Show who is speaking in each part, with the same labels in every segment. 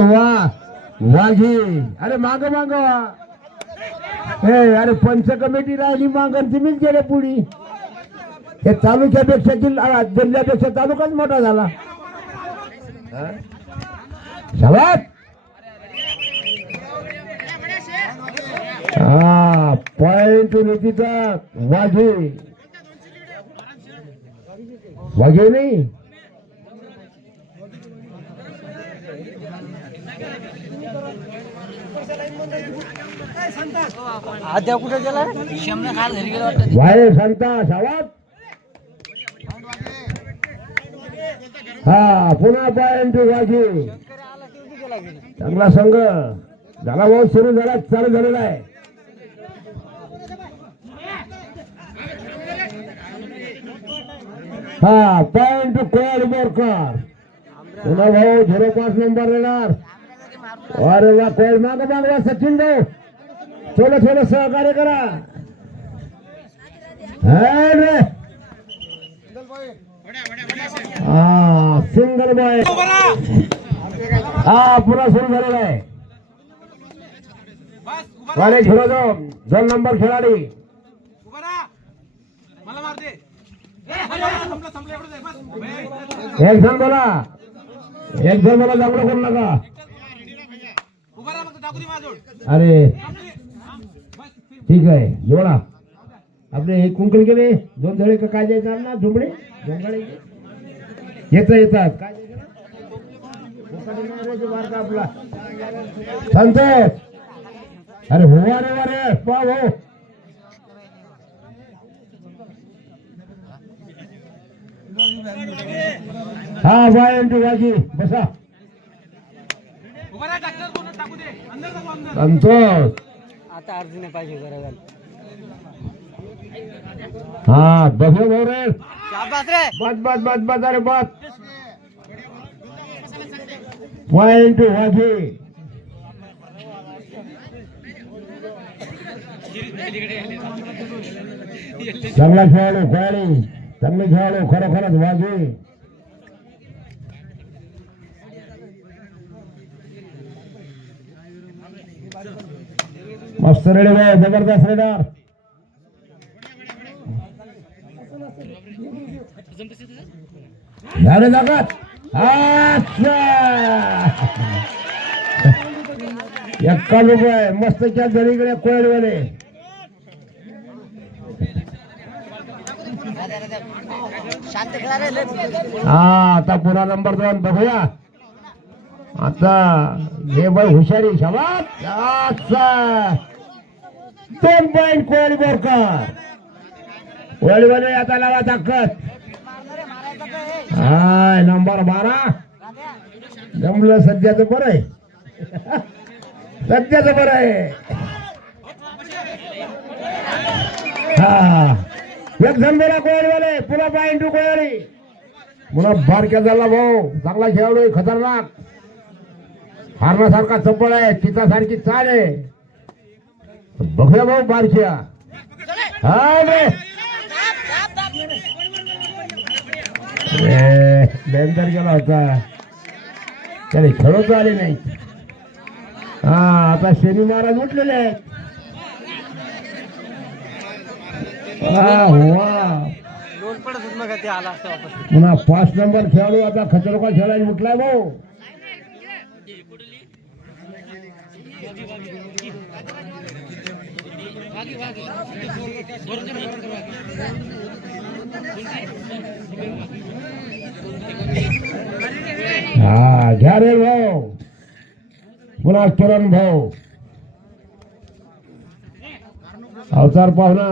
Speaker 1: वा वाघी. अरे माग माग. हे अरे पंच कमिटी राहिली माग तुम्हीच गेले पुढी. हे तालुक्यापेक्षा जिल्हा जिल्ह्यापेक्षा तालुकाच मोठा झाला. शाबास. हा पॉइंट नीतीचा वाघे. वाघे नाही?
Speaker 2: आद्या कुठे गेला शमने खाल घरी गेला वाटतं.
Speaker 1: वाय सांगता हा पुन्हा पॉइंट वाघे चांगला संघ. झाला भाऊ सुरू झाला चालू झालेला आहे. हा पॉइंट कोड बोरकर पुन्हा भाऊ झिरो पाच नंबर येणार अरे वा कोळ माग मागवा सचिन भाऊ थोडं थोडं सहकार्य करा. अरे हा सिंगल बॉय. हा पुरा सुरू झालेला आहे. अरे झिरो दोन दोन नंबर खेळाडी. एक जण बोला. एक जण बोला जांभळं करू नका
Speaker 2: उभा राहा मग टाकू दे माझ्याजवळ.
Speaker 1: अरे ठीक आहे जोडा. आपले हे कुंकळ गेले दोन धडे का काय द्यायचं ना झुंबडे? झुंबडे येतात येतात काय आपला. संतोष अरे हो अरे अरे पा भाऊ हा बाय एमटी वाजी बसा. संतोष.
Speaker 2: आता अर्जुन पाहिजे
Speaker 1: हा बघू रे. बस बस बस बस अरे बस. पॉइंट चांगला खेळाडू खेळाडू चांगले खेळाडू खरोखरच वाघे मस्त रेडे भाई जबरदस्त रेडार. झाले जागात? अच्छा. लोक आहे मस्तच्या दरीकडे कोयलवाले
Speaker 2: इकडे खेळा
Speaker 1: हा आता पुन्हा नंबर दोन बघूया. आता हे बाई हुशारी शाबास. अच्छा. दोन पॉईंट कोयली बोरकर. कोयलीवाले आता लावा ताकद. हाय नंबर बारा. जमलं सध्याचं बरं आहे. सध्याचं बरं आहे. हा. एक जण बोला कोयलीवाले पुन्हा पॉईंट टू कोयली पुन्हा बारक्या झाला भाऊ. चांगला खेळाडू खतरनाक. हारण्यासारखा चप्पल आहे चितासारखी चाल आहे. बघूया भाऊ बारक्या. हा बे ए, बेंदर गेला होता. त्याने खेळत आले नाही हा आता शनी महाराज उठलेले आहेत. पुन्हा पाच नंबर खेळाडू आता खतरोका खेळायला म्हटलाय भाऊ. हा घ्या रे भाऊ. पुन्हा किरण भाऊ. अवतार पाहुणा.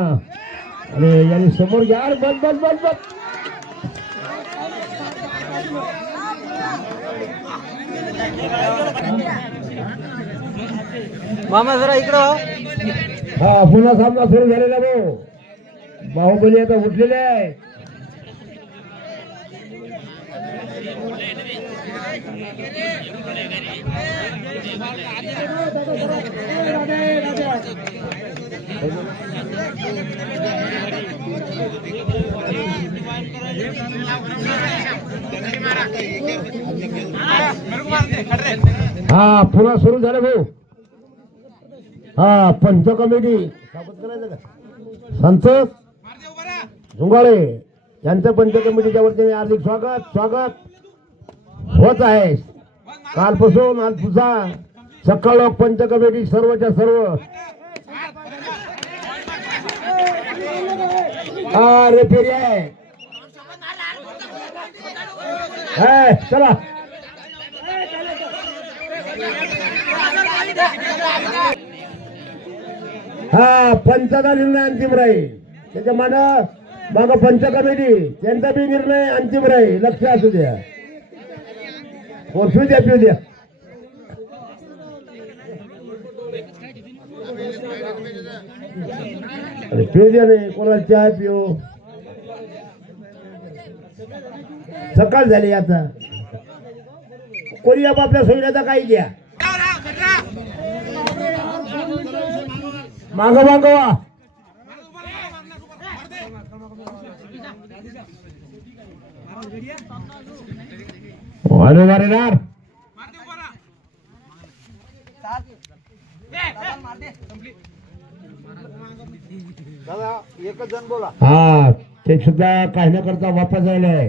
Speaker 1: अरे यांनी समोर घ्या. बस बस बस बस.
Speaker 2: मामा जरा इकडं हो.
Speaker 1: हा पुन्हा सामना सुरू झालेला भाऊ. बाहुबली आता उठलेले आहे. हा पुन्हा सुरू झालं भाऊ. हा पंच कमिटी स्वागत करायचं का संतोष झुंगाळे यांचं पंच कमिटीच्या वतीने हार्दिक स्वागत स्वागत. होत आहे. कालपासून आज तुझा सकाळ पंच कमिटी सर्वच्या सर्व. अरे फेरी आहे. चला. हा पंचाचा निर्णय अंतिम राहील. त्याच्या मान माग पंच कमिटी त्यांचा बी निर्णय अंतिम राहील. लक्ष असू द्या. हो पिऊ द्या पिऊ द्या. अरे पिऊ द्या नाही कोणाला चहा पिऊ? सकाळ झाली आता. कोणी आपापल्या सोयीला काही द्या
Speaker 2: राहा, राहा, खटरा.
Speaker 1: माग माग वा
Speaker 2: मार उभा राहा, मार ना, उभा राहा. मार दे.
Speaker 1: अरे वारेदार
Speaker 2: मार दे, उभा राहा. ए, ए. संपली.
Speaker 1: हा ते सुद्धा काही न करता वापस आले आहे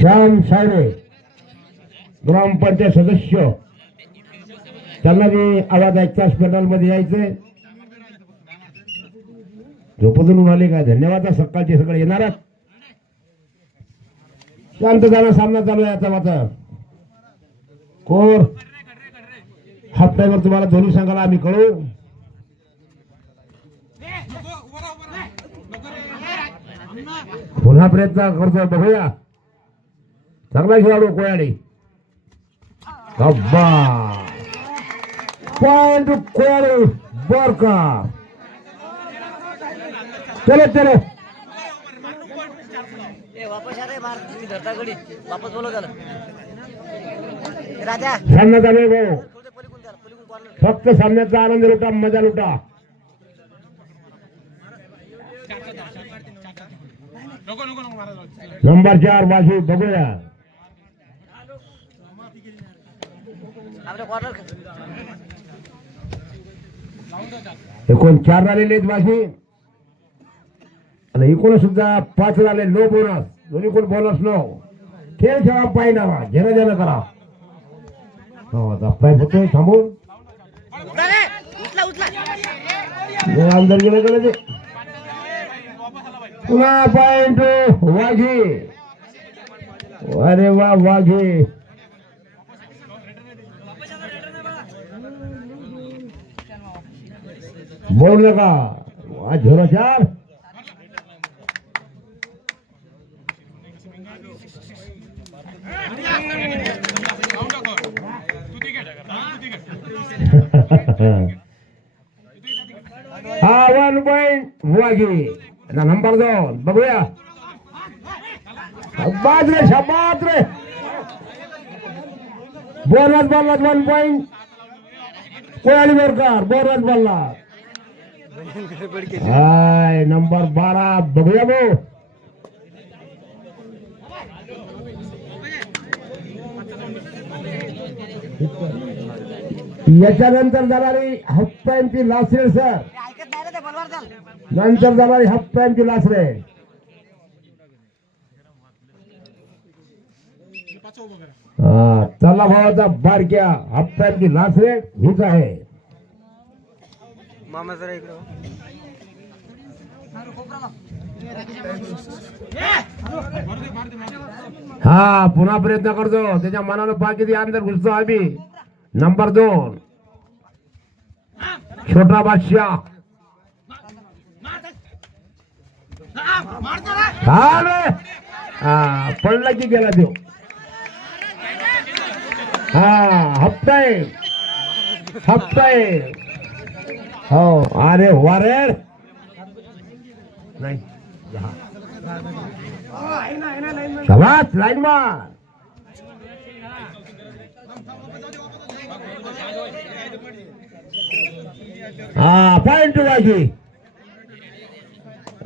Speaker 1: श्याम सायरे ग्रामपंचायत सदस्य. त्यांना मी आवाज ऐकताच मध्ये यायचंय. झोपतून आले का? धन्यवाद सकाळचे सगळे येणार शांत झाला सामना चालू आहे आता मात्र. कोर. हाफ तुम्हाला दोन्ही सांगायला आम्ही कळू
Speaker 2: ए, नको, उभा राहा, उभा राहा. नको रे.
Speaker 1: पुन्हा प्रयत्न करतो बघूया. चांगला खेळाडू कोयाडी. पॉइंट कोयाडी बर का चलो. चलो
Speaker 3: वापस राजा.
Speaker 1: सामना चालू आहे भाऊ फक्त सामन्याचा आनंद लुटा मजा लुटा
Speaker 2: नको नको नको मारा जाऊ.
Speaker 1: नंबर चार बाजू बघूया. एकूण चार झालेले आहेत बाजी. आणि एकूण सुद्धा पाच झाले नो बोनस दोन्ही कोण बोनस नो खेळ खेळा पाहिजे ना जन जन करा. हो आता पाय होतोय थांबून.
Speaker 3: उचला रे उचला उचला
Speaker 1: अंदर गेलं गेलं ते पुन्हा पॉइंट वाघे. अरे वा वाघे. बोल नका वा झोरा चार.
Speaker 2: जाऊन टाक वर. तू तिकीट तू तिकीट
Speaker 1: हा वन पॉइंट वाघे. आता नंबर दोन बघूया बाद रे शाबाद रे बोनस बोललात वन पॉइंट कोयाली बोरकर बोनस बोलला हाय नंबर बारा बघूया भाऊ याच्यानंतर जाणारी हाफ टाइमची लास्ट रेड सर नंतर जाणारी हाफ टाइमची लास्ट रेड हा चला भावाचा बारक्या हाफ टाइमची लास्ट रेड हीच आहे
Speaker 3: मामा जरा इकडे
Speaker 2: मार दे मार दे मार दे
Speaker 1: हा पुन्हा प्रयत्न करतो त्याच्या मनानं पहा किती अंदर घुसतो आम्ही नंबर दोन छोटा बादशाह। हा रे. हा पडला की गेला देव. हा हप्ताय. हप्ताय. हो अरे वारेर. नाही हा. लाईन मार. हा पॉइंट वाजी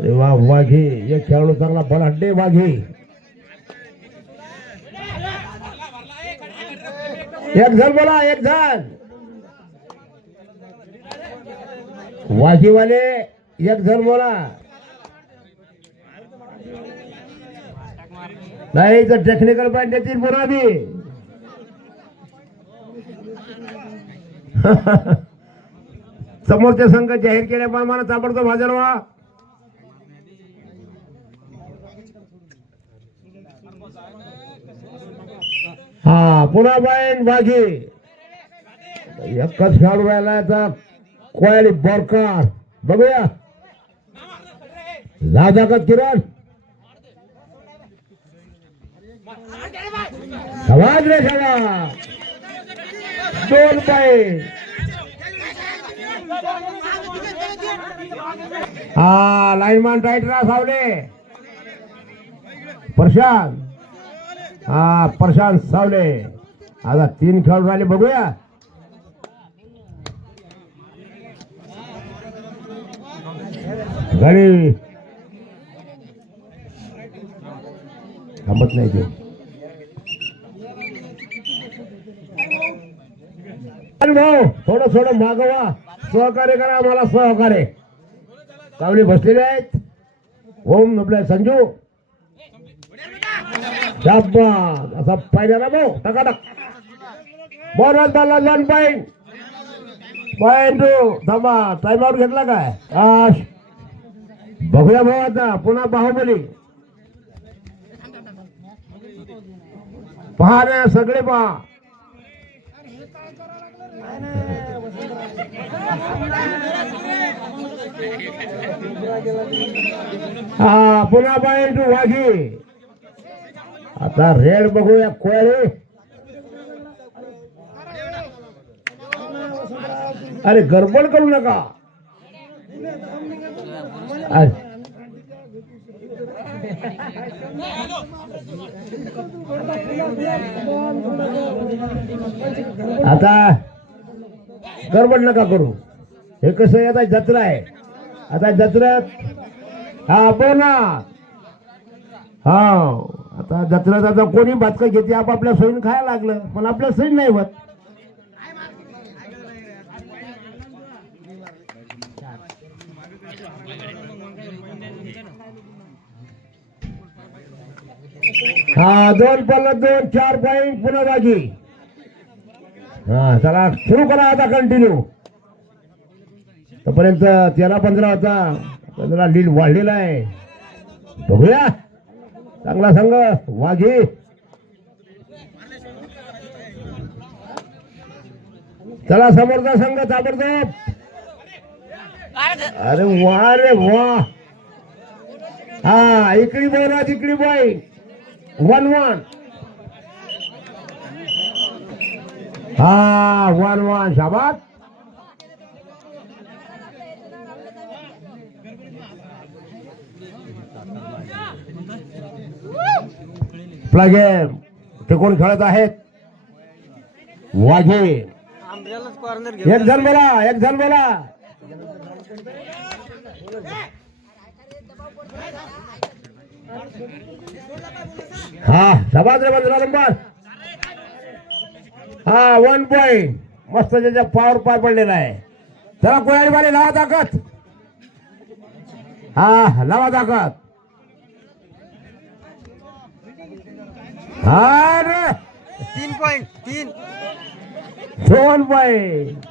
Speaker 1: अरे वा वाघे. एक खेळाडू चांगला बलाढ्य वाघे. एक जण बोला एक जण. वाघीवाले एक जण बोला. नाही तर टेक्निकल पॉईंट देतील पुन्हा मी समोरच्या संघ जाहीर केल्याप्रमाणे ताबडतोब हजर व्हा. हा पुन्हा बाईन एकच खेळाडू राहिला आता कोयाली बोरकर. बघूया. लाजाकत किरण? आवाज रे सगळा दोन पाय हा लाईनमॅन टाईट राहा सावले. प्रशांत. हा प्रशांत सावले. आता तीन खेळाडू राहिले बघूया. गाडी. थांबत नाही ते. भाऊ थोडं थोडं मागवा. सहकार्य करा आम्हाला सहकार्य. कावली बसलेले आहेत. ओम आपल्या संजू. शाबास असा पाहिजे ना भाऊ टकाटक बोनस बाला लन पॉईंट पॉईंट टू थांबा टाइम आउट घेतला काय आश बघूया भाऊ आता पुन्हा बाहुबली पहा रे सगळे पहा हा पुन्हा पॉईंट टू वाघी आता रेड बघूया कोळी. अरे गडबड करू नका. आता गडबड नका करू. हे कसं आहे, आता जत्रा आहे. आता जत्रा हा बोला. हा. आता जत्रा जाता कोणी भातकं घेते आपापल्या सोयीन खायला लागलं. पण आपल्या सोयीन नाही होत. हा दोन पल्ल दोन चार पॉईंट पुन्हा बाकी हा चला सुरू करा आता कंटिन्यू तोपर्यंत तेरा पंधरा होता. पंधरा लीड वाढलेला आहे. बघूया. चांगला संघ वाघी. चला समोरचा संघ ताबडतोब. अरे वा रे वा. हा इकडी बोला तिकडी बाई वन वन हा वन वन शाबात आपला गेम टिकून खेळत आहेत? वाघे. एक जण बोला एक जण बोला हा सभाद्र पंधरा नंबर. हा वन पॉइंट मस्त त्याच्या पावर पार पडलेला आहे. चला कोयाडीवाले लावा ताकद. हा लावा ताकद. हा रे
Speaker 3: तीन पॉईंट तीन.
Speaker 1: दोन पॉइंट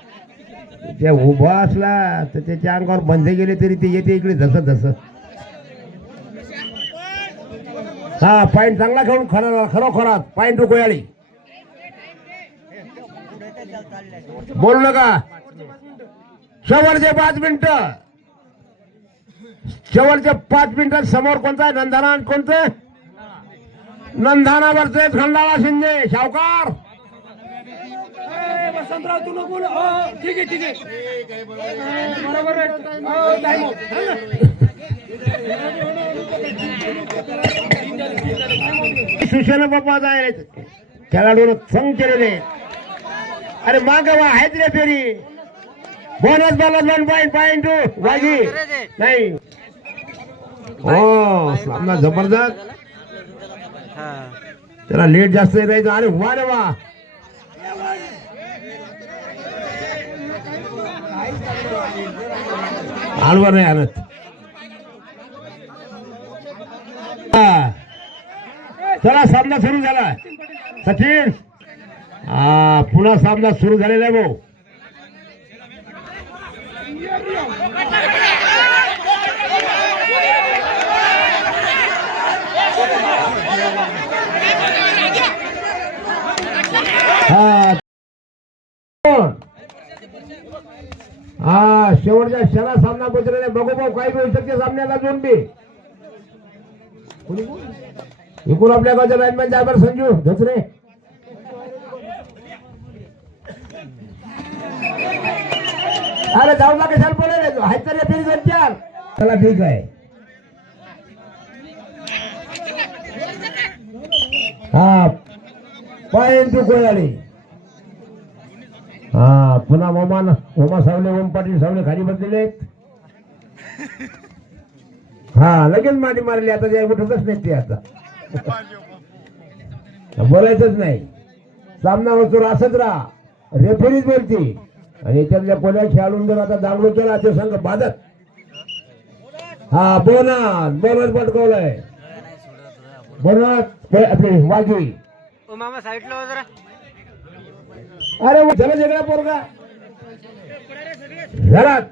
Speaker 1: त्या उभा असला तर त्याच्या अंगावर बंदे गेले तरी ते येते इकडे धसत धसत हा पॉईंट चांगला खेळून खरं खरोखरात. पॉईंट टू कोयाळी बोलू नका. शेवटचे पाच मिनिट. शेवटचे पाच मिनिटात समोर कोणता आहे? नंदाना आणि कोणतं? नंदाना वर्सेस खंडाळा शिंदे सावकार
Speaker 2: वसंतराव तू नको बोलू. हो, ठीक आहे ठीक आहे. बरोबर. हो, out.
Speaker 1: शिवसेना बाप्पा जायला खेळाडून संग केलेले. अरे माग आहेत रे फेरी. बोनस बॉलर वन पॉईंट पॉईंट टू वाजी नाही. हो सामना जबरदस्त.
Speaker 3: हा
Speaker 1: त्याला लेट जास्त राहायचं अरे वा रे वा. आडवर नाही आणत. हा. चला सामना सुरू झाला. सचिन. हा पुन्हा सामना सुरू झालेला आहे भाऊ. हा हा शेवटच्या शहरा सामना पोचलेला आहे. बघू भाऊ काय होऊ शकते सामन्याला दोन बी. कोणी आपल्या गावच्या लाईनमॅन जायबर संजू धोत्रे अरे जाऊ ना कशाला बोलायला आहेत तर फिरी दोन चार. चला ठीक आहे. हा पाय तू हा पुन्हा ओमान ओमा सावले ओम पाटील सावले खाली बसलेले हा लगेच माटी मारली आता ते उठतच नाही ते आता. बोलायचंच नाही. सामना वस्तू असंच राहा. रेफरीच बोलती. आणि याच्यातल्या कोण्या खेळाडून जर आता दांगडू केला ते संघ बाधत हा बोना बोनस पटकवलंय. बोनस आपली वाघी
Speaker 3: ओ मामा साईडला हो जरा.
Speaker 1: अरे वो झाला पोरगा. घरात.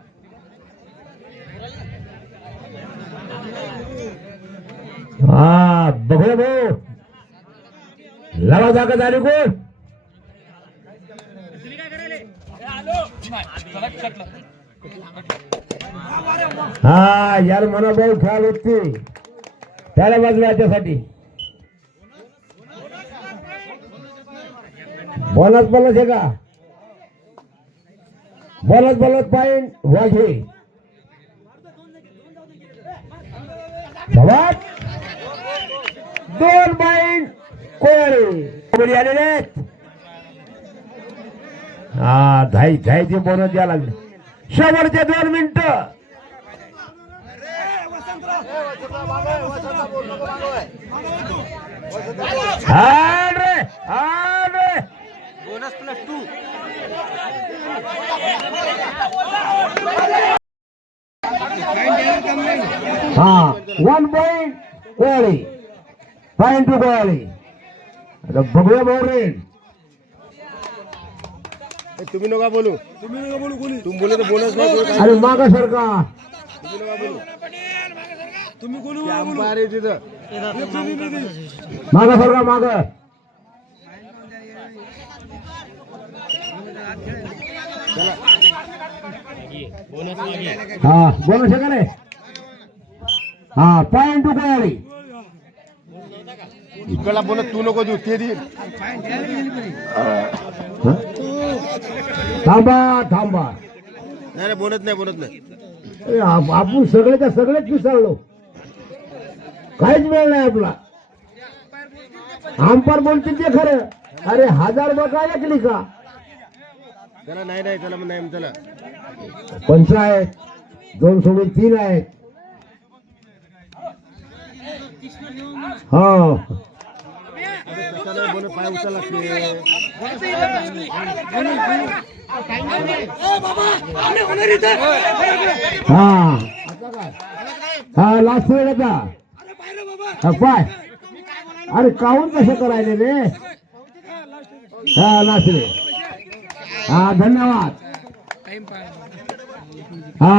Speaker 1: हा बघू भाऊ लढा जागा झाली कोण हा यार मना भाऊ खेळाडू होती. त्याला बाजू याच्यासाठी बोलत बोलत हे का? बोलत बोलत पाहिजे वाघे दोन बाईन कोळी आलेले आहेत. हा धाई धाईचे बोनस द्या लागले. शेवटचे दोन मिनिट. रे. हा
Speaker 3: बोनस प्लस टू
Speaker 1: हा one point Koli. Point two Koli. आता बघूया भाऊ रे
Speaker 4: तुम्ही नका बोलू. तुम्ही नका बोलू कोणी. तुम्ही बोले तर बोलू.
Speaker 1: अरे मागा सरका
Speaker 4: तुम्ही नका बोलू. तुम्ही कोणी आहे तिथं.
Speaker 1: मागा सरका माग. हा बोलू शका रे हा पॉइंट टू कोळी
Speaker 4: इकडला बोलत तू नको देऊ ते
Speaker 1: थांबा थांबा.
Speaker 4: नाही बोलत नाही बोलत नाही.
Speaker 1: आपण सगळ्याच्या सगळेच पिसळलो काहीच मिळालं नाही आपला. आमपार बोलतील ते खरं. अरे हजार बघा ऐकली का
Speaker 4: त्याला नाही नाही त्याला नाही त्याला
Speaker 1: पंच आहेत दोन सोडून तीन आहेत. हो.
Speaker 4: पाय उचला लागते
Speaker 1: हा हा लास्ट वेळेचा हा, पाय. अरे काहून कसं करायले रे? हा लास्ट रे हा धन्यवाद. हा